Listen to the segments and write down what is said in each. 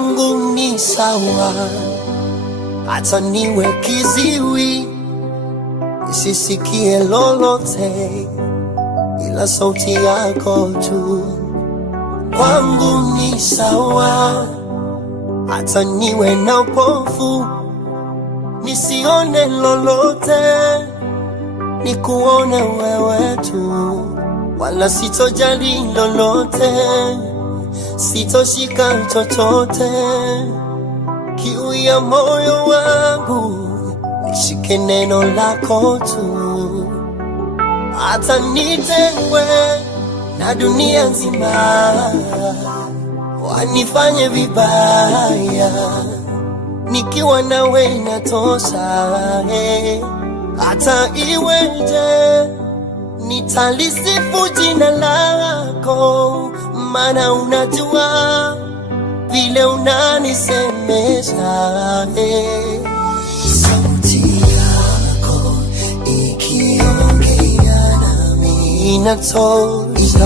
kwangu ni sawa, hata niwe kiziwi nisisikie lolote ila sauti yako tu. Kwangu ni sawa, hata niwe na upofu nisione lolote, nikuone wewe tu, wala sitojali lolote, sitoshika chochote. Kiu ya moyo wangu nishike neno lako tu, hata nitengwe na dunia nzima wanifanye vibaya, nikiwa nawe inatosha. Hata iweje nitalisifu jina lako, maana unajua vile unanisemesha. Sauti yako ikiongea nami inatosha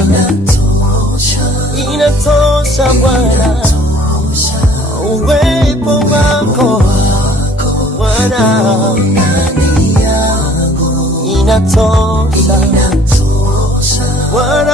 Bwana, uwepo wako Bwana inatosha Bwana.